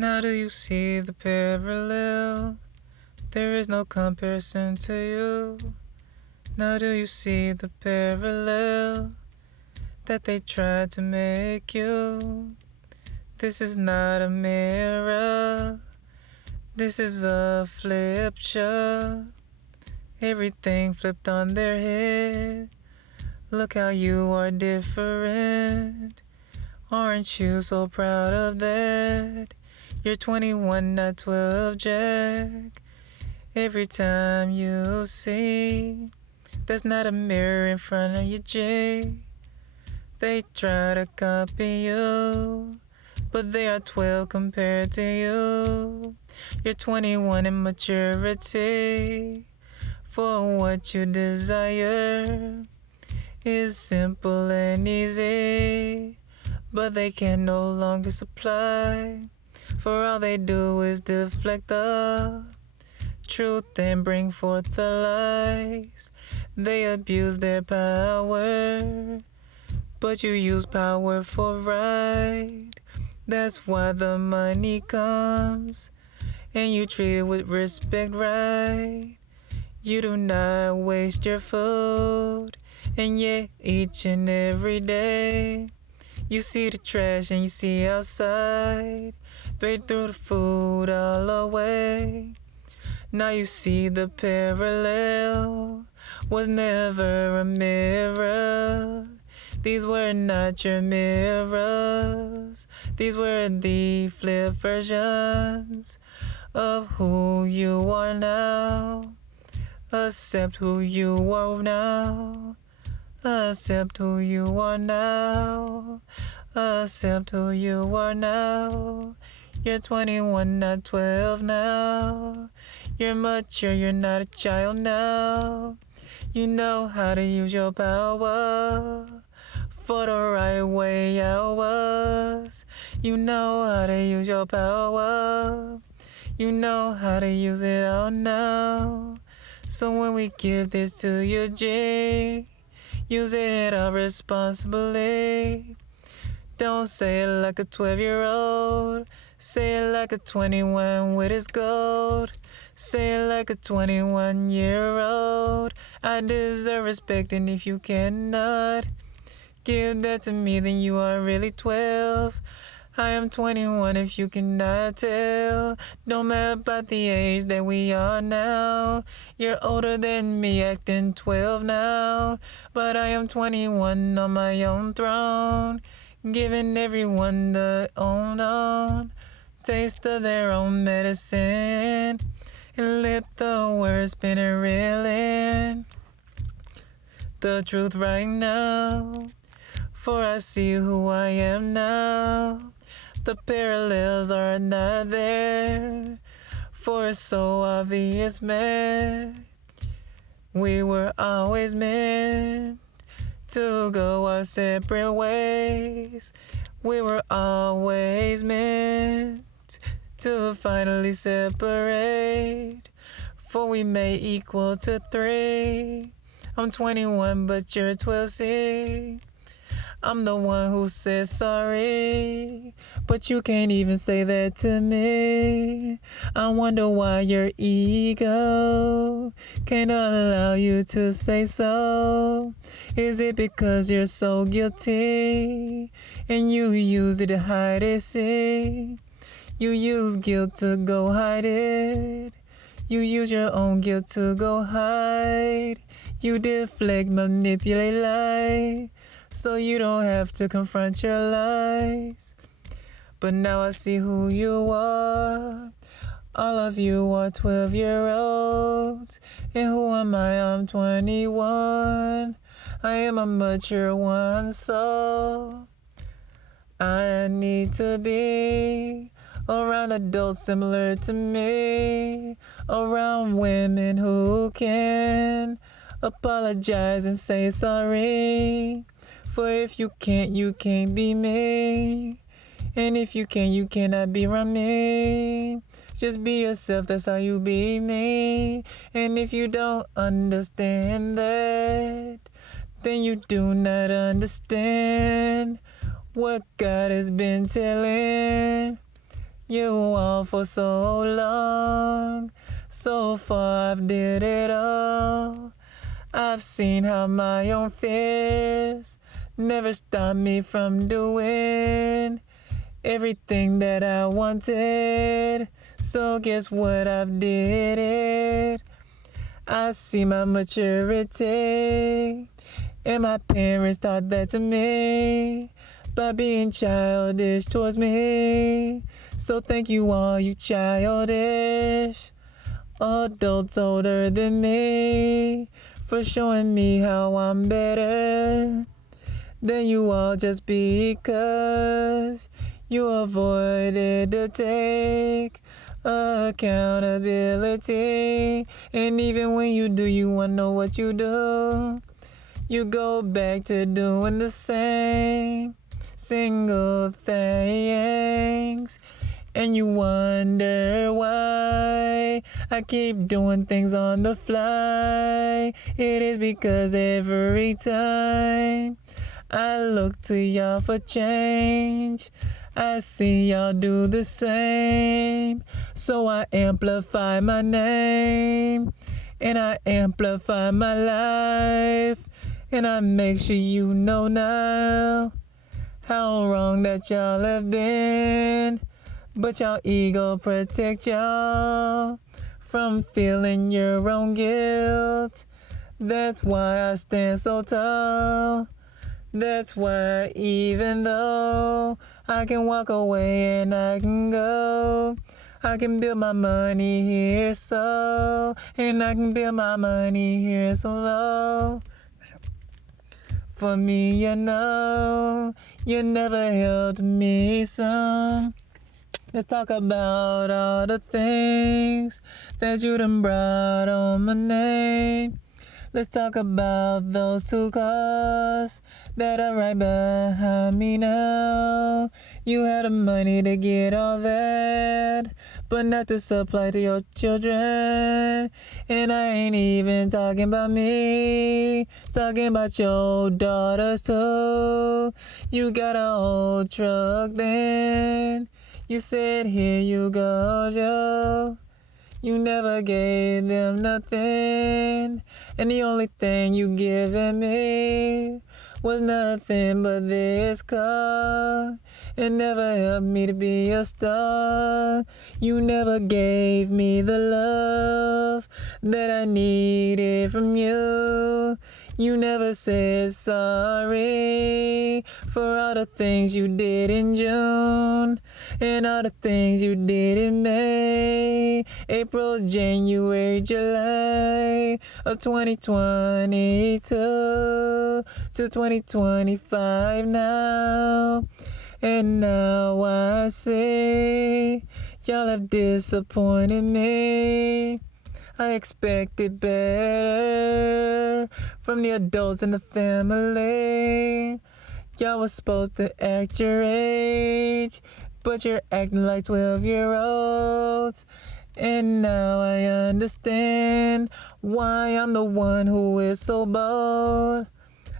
Now do you see the parallel? There is no comparison to you. Now do you see the parallel that they tried to make you? This is not a mirror. This is a flip chart. Everything flipped on their head. Look how you are different. Aren't you so proud of that? You're 21, not 12, Jack. Every time you see, there's not a mirror in front of you, Jay. They try to copy you, but they are 12 compared to you. You're 21 in maturity. For what you desire is simple and easy, but they can no longer supply. For all they do is deflect the truth and bring forth the lies. They abuse their power, but you use power for right. That's why the money comes, and you treat it with respect, right? You do not waste your food, and yet each and every day you see the trash and you see outside. They threw the food all away. Now you see the parallel was never a mirror. These were not your mirrors. These were the flip versions of who you are now. Accept who you are now. Accept who you are now. Accept who you are now. You're 21, not 12 now. You're mature, you're not a child now. You know how to use your power for the right way out was. You know how to use your power. You know how to use it all now. So when we give this to you, G, use it all responsibly. Don't say it like a 12-year-old. Say it like a 21 with his gold. Say it like a 21-year-old. I deserve respect, and if you cannot give that to me, then you are really 12. I am 21 if you cannot tell. No matter about the age that we are now. You're older than me, acting 12 now. But I am 21 on my own throne, giving everyone the own taste of their own medicine. And let the words spin and reel in the truth right now. For I see who I am now. The parallels are not there, for it's so obvious, man. We were always meant to go our separate ways. We were always meant to finally separate, for we may equal to 3. I'm 21, but you're 12, see? I'm the one who says sorry, but you can't even say that to me. I wonder why your ego can't allow you to say so. Is it because you're so guilty and you use it to hide it, see? You use guilt to go hide it. You use your own guilt to go hide. You deflect, manipulate, lie, so you don't have to confront your lies. But now I see who you are. All of you are 12-year-olds. And who am I? I'm 21. I am a mature one, so I need to be around adults similar to me. Around women who can apologize and say sorry. For if you can't be me. And if you can, you cannot be around me. Just be yourself, that's how you be me. And if you don't understand that, then you do not understand what God has been telling you all for so long. So far I've did it all. I've seen how my own fears never stop me from doing everything that I wanted. So guess what, I've did it. I see my maturity, and my parents taught that to me by being childish towards me. So thank you all, you childish adults older than me, for showing me how I'm better than you all just because you avoided to take accountability. And even when you do, you wanna know what you do. You go back to doing the same single things, and you wonder why I keep doing things on the fly. It is because every time I look to y'all for change, I see y'all do the same. So I amplify my name, and I amplify my life, and I make sure you know now how wrong that y'all have been. But y'all ego protect y'all from feeling your own guilt. That's why I stand so tall. That's why even though I can walk away and I can go, I can build my money here so, and I can build my money here so low. For me, you know, you never held me some. Let's talk about all the things that you done brought on my name. Let's talk about those 2 cars that are right behind me now. You had the money to get all that, but not to supply to your children. And I ain't even talking about me, talking about your daughters too. You got a old truck then. You said, here you go, Joe. You never gave them nothing, and the only thing you given me was nothing but this car. It never helped me to be a star. You never gave me the love that I needed from you. You never said sorry for all the things you did in June, and all the things you did in May, April, January, July of 2022 to 2025 now. And now I see y'all have disappointed me. I expected better from the adults in the family. Y'all was supposed to act your age, but you're acting like 12-year-olds. And now I understand why I'm the one who is so bold.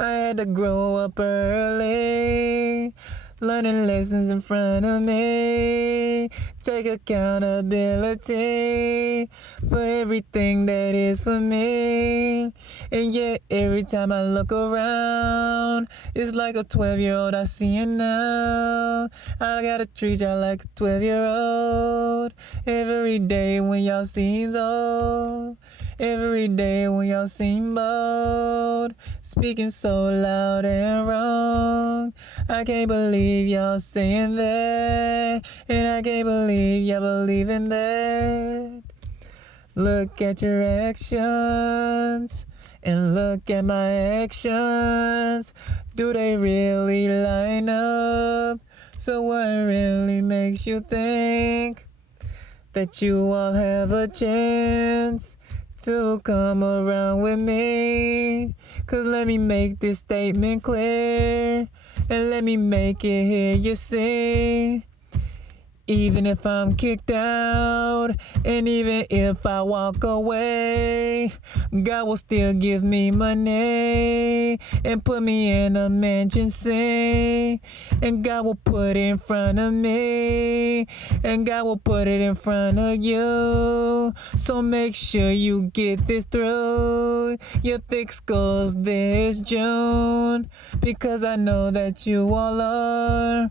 I had to grow up early, learning lessons in front of me. Take accountability for everything that is for me. And yet every time I look around, it's like a 12-year-old I see it now. I gotta treat y'all like a 12-year-old every day when y'all seems old. Every day when y'all seem bold, speaking so loud and wrong. I can't believe y'all saying that, and I can't believe y'all believe in that. Look at your actions, and look at my actions. Do they really line up? So what really makes you think that you all have a chance to come around with me? 'Cause let me make this statement clear, and let me make it hear you see. Even if I'm kicked out, and even if I walk away, God will still give me money and put me in a mansion sing. And God will put it in front of me, and God will put it in front of you. So make sure you get this through your thick skulls this June, because I know that you all are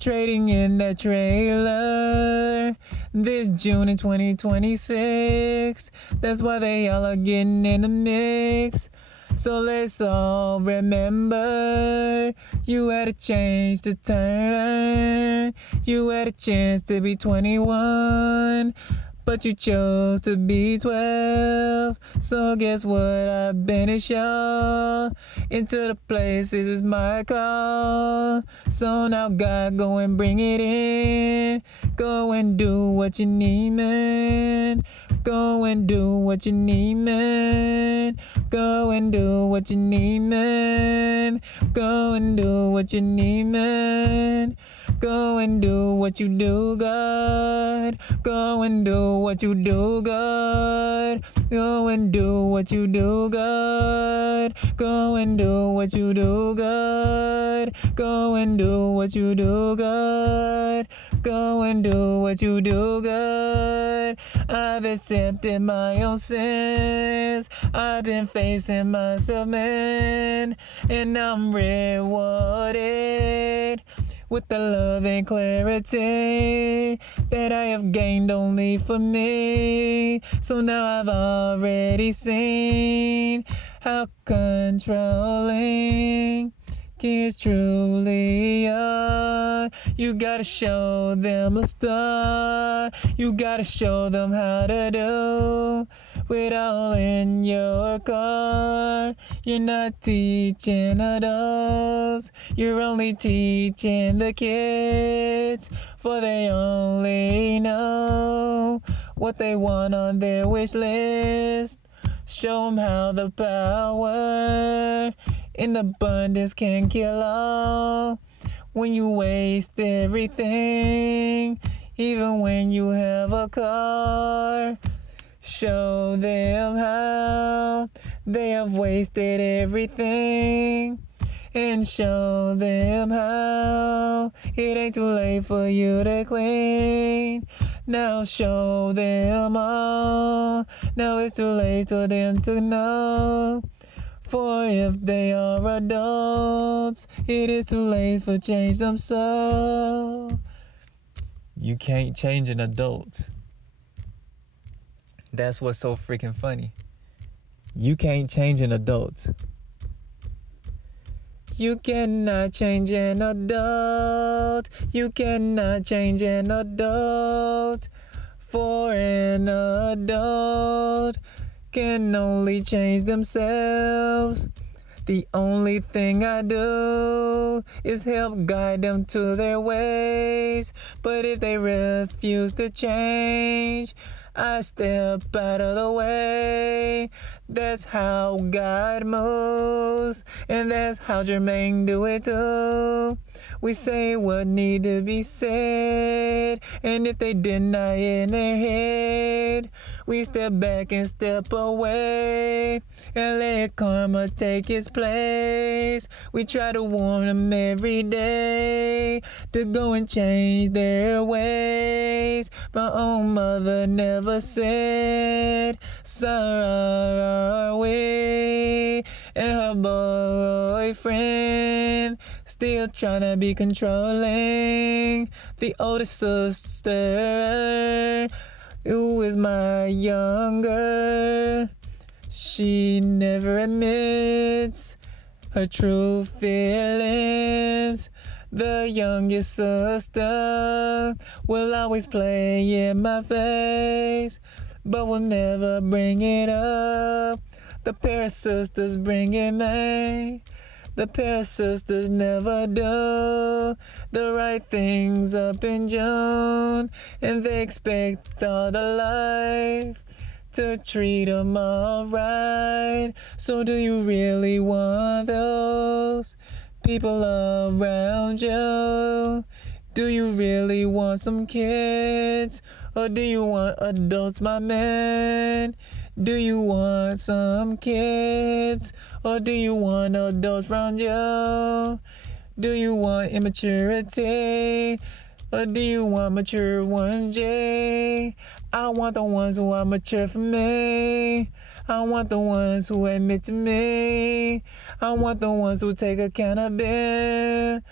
trading in that trailer this June in 2026. That's why they all are getting in the mix. So let's all remember, you had a change to turn. You had a chance to be 21, but you chose to be 12. So guess what? I've banished y'all into the places is my call. So now God, go and bring it in. Go and do what you need, man. Go and do what you need, man. Go and do what you need, man. Go and do what you need, man. Go and do what you do, God. Go and do what you do, God. Go and do what you do, God. Go and do what you do, God. Go and do what you do, God. Go and do what you do, God. I've accepted my own sins. I've been facing myself, man. And I'm rewarded with the love and clarity that I have gained only for me. So now I've already seen how controlling kids truly are. You gotta show them a star. You gotta show them how to do it all in your car. You're not teaching adults, you're only teaching the kids, for they only know what they want on their wish list. Show them how the power in abundance can kill all. When you waste everything, even when you have a car, show them how they have wasted everything, and show them how it ain't too late for you to clean. Now show them all. Now it's too late for them to know. For if they are adults, it is too late for change them so. You can't change an adult. That's what's so freaking funny. You can't change an adult. You cannot change an adult. You cannot change an adult. For an adult can only change themselves. The only thing I do is help guide them to their ways. But if they refuse to change, I step out of the way. That's how God moves, and that's how Jermaine do it too. We say what need to be said, and if they deny in their head, we step back and step away and let karma take its place. We try to warn them every day to go and change their ways. My own mother never said sorry, and her boyfriend still trying to be controlling. The oldest sister, who is my younger, she never admits her true feelings. The youngest sister will always play in my face, but will never bring it up. The pair of sisters bring it me. The pair of sisters never do the right things up in June, and they expect all the life to treat them alright. So do you really want those people around you? Do you really want some kids? Or do you want adults, my man? Do you want some kids? Or do you want adults around you? Do you want immaturity? Or do you want mature ones, Jay? I want the ones who are mature for me. I want the ones who admit to me. I want the ones who take accountability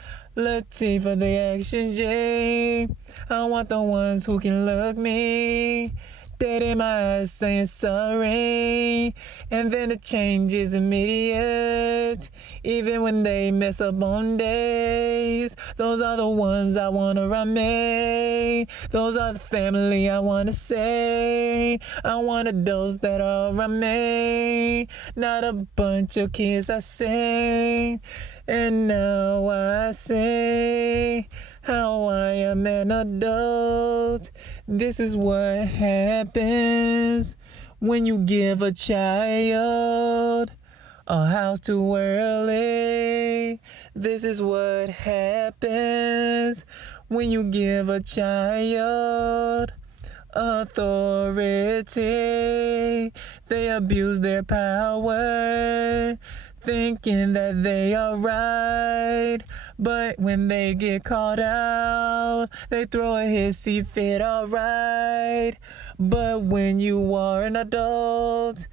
for their actions, Jay. I want the ones who can look me dead in my eyes saying sorry, and then the change is immediate, even when they mess up on days. Those are the ones I want around me. Those are the family I want to say. I want adults that are around me, not a bunch of kids I say. And now I say how I am an adult. This is what happens when you give a child a house too early. This is what happens when you give a child authority. They abuse their power, thinking that they are right, but when they get caught out, they throw a hissy fit, alright. But when you are an adult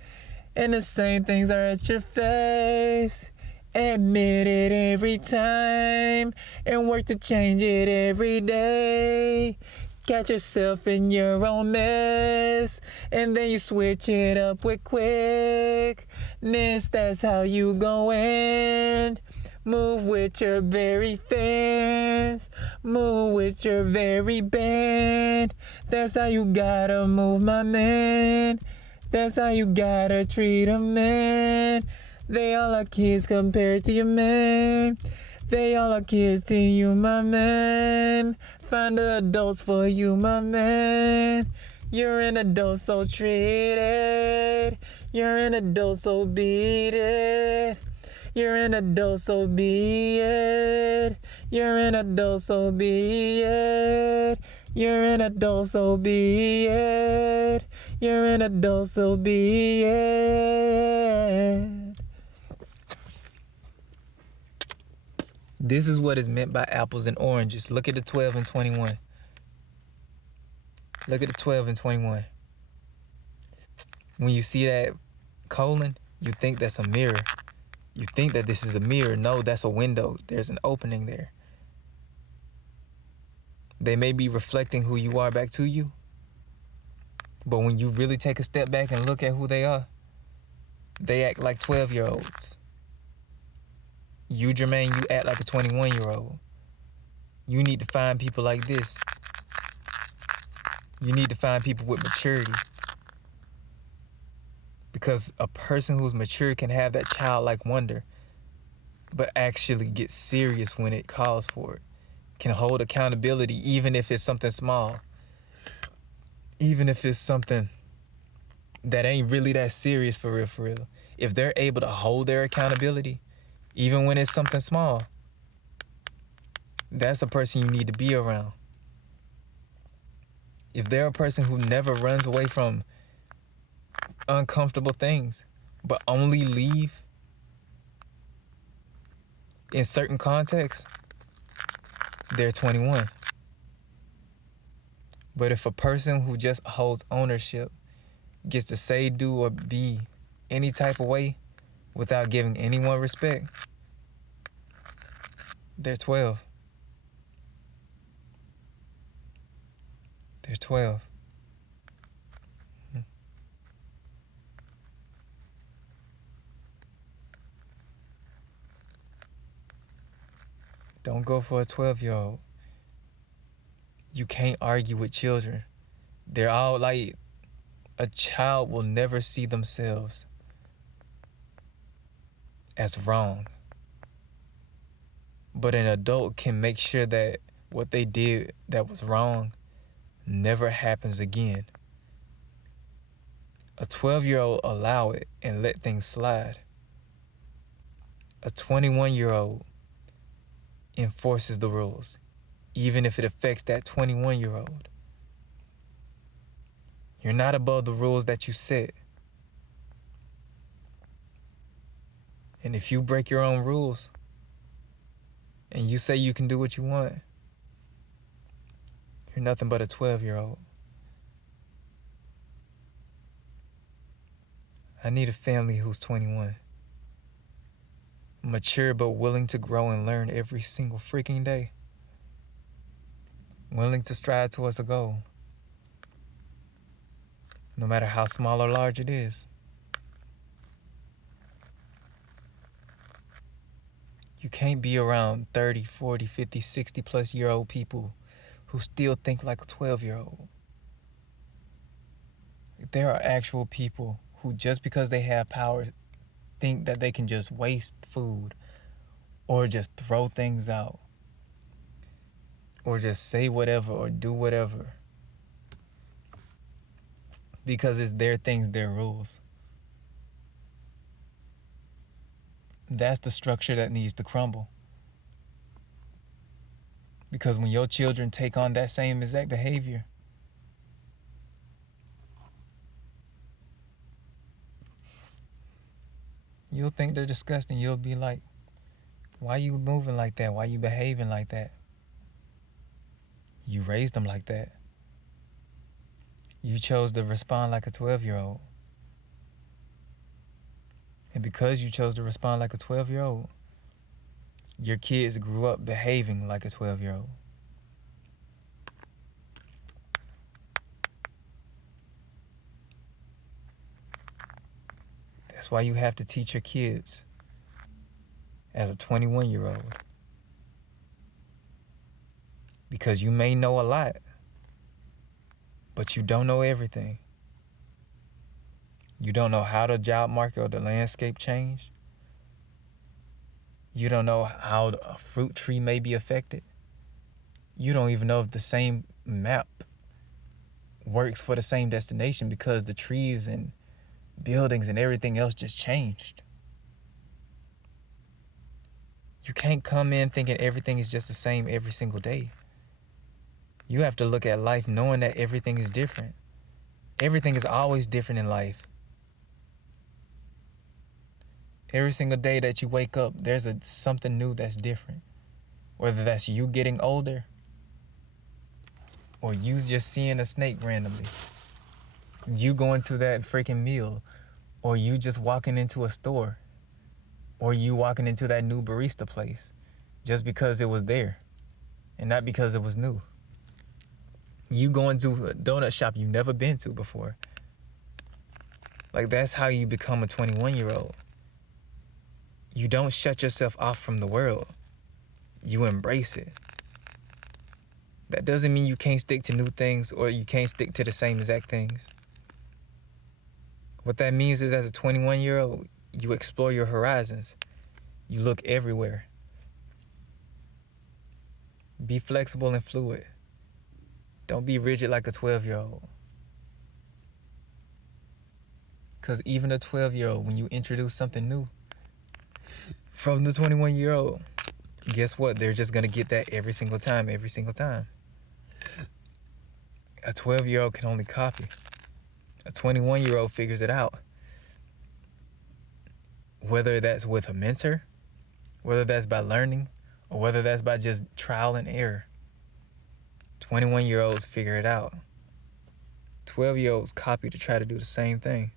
and the same things are at your face, admit it every time and work to change it every day. Catch yourself in your own mess, and then you switch it up with quickness. That's how you go in. Move with your very fans. Move with your very band. That's how you gotta move, my man. That's how you gotta treat a man. They all are kids compared to your man. They all are kids to you, my man. Find the adults for you, my man. You're an adult, so treat it. You're an adult, so beat it. You're an adult, so be it. You're an adult, so be it. You're an adult, so be it. You're an adult, so be it. This is what is meant by apples and oranges. Look at the 12 and 21. Look at the 12 and 21. When you see that colon, you think that's a mirror. You think that this is a mirror. No, that's a window. There's an opening there. They may be reflecting who you are back to you, but when you really take a step back and look at who they are, they act like 12-year-olds. You, Jermaine, you act like a 21-year-old. You need to find people like this. You need to find people with maturity. Because a person who's mature can have that childlike wonder, but actually get serious when it calls for it. Can hold accountability even if it's something small. Even if it's something that ain't really that serious for real, for real. If they're able to hold their accountability, even when it's something small, that's a person you need to be around. If they're a person who never runs away from uncomfortable things, but only leave in certain contexts, they're 21. But if a person who just holds ownership gets to say, do, or be any type of way without giving anyone respect, they're 12. They're 12. Don't go for a 12-year-old. You can't argue with children. They're all like, a child will never see themselves as wrong. But an adult can make sure that what they did that was wrong never happens again. A 12-year-old allow it and let things slide. A 21-year-old enforces the rules even if it affects that 21-year-old. You're not above the rules that you set. And if you break your own rules and you say you can do what you want, you're nothing but a 12-year-old. I need a family who's 21. Mature but willing to grow and learn every single freaking day. Willing to strive towards a goal. No matter how small or large it is. You can't be around 30, 40, 50, 60 plus year old people who still think like a 12-year-old. There are actual people who, just because they have power, think that they can just waste food or just throw things out or just say whatever or do whatever because it's their things, their rules. That's the structure that needs to crumble. Because when your children take on that same exact behavior, you'll think they're disgusting. You'll be like, why you moving like that? Why you behaving like that? You raised them like that. You chose to respond like a 12-year-old. And because you chose to respond like a 12-year-old, your kids grew up behaving like a 12-year-old. That's why you have to teach your kids as a 21-year-old. Because you may know a lot, but you don't know everything. You don't know how the job market or the landscape changed. You don't know how a fruit tree may be affected. You don't even know if the same map works for the same destination because the trees and buildings and everything else just changed. You can't come in thinking everything is just the same every single day. You have to look at life knowing that everything is different. Everything is always different in life. Every single day that you wake up, there's something new that's different. Whether that's you getting older or you just seeing a snake randomly. You going to that freaking meal, or you just walking into a store, or you walking into that new barista place just because it was there and not because it was new. You going to a donut shop you never been to before. Like, that's how you become a 21-year-old. You don't shut yourself off from the world. You embrace it. That doesn't mean you can't stick to new things or you can't stick to the same exact things. What that means is, as a 21-year-old, you explore your horizons. You look everywhere. Be flexible and fluid. Don't be rigid like a 12-year-old. Because even a 12-year-old, when you introduce something new from the 21-year-old, guess what? They're just going to get that every single time. A 12-year-old can only copy. A 21-year-old figures it out. Whether that's with a mentor, whether that's by learning, or whether that's by just trial and error. 21-year-olds figure it out. 12-year-olds copy to try to do the same thing.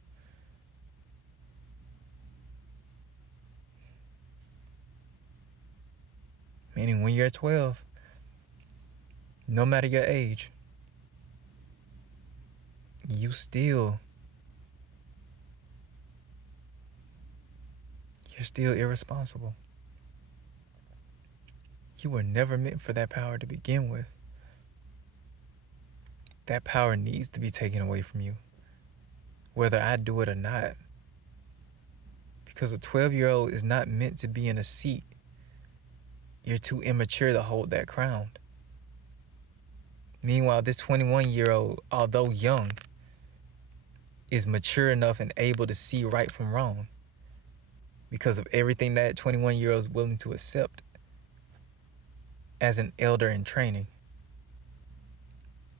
Meaning when you're 12, no matter your age, you're still irresponsible. You were never meant for that power to begin with. That power needs to be taken away from you, whether I do it or not. Because a 12-year-old is not meant to be in a seat. You're too immature to hold that crown. Meanwhile, this 21-year-old, although young, is mature enough and able to see right from wrong because of everything that 21-year-old is willing to accept. as an elder in training.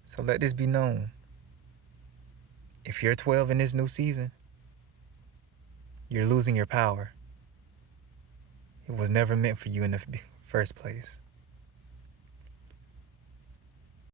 So let this be known. If you're 12 in this new season, you're losing your power. It was never meant for you in the first place.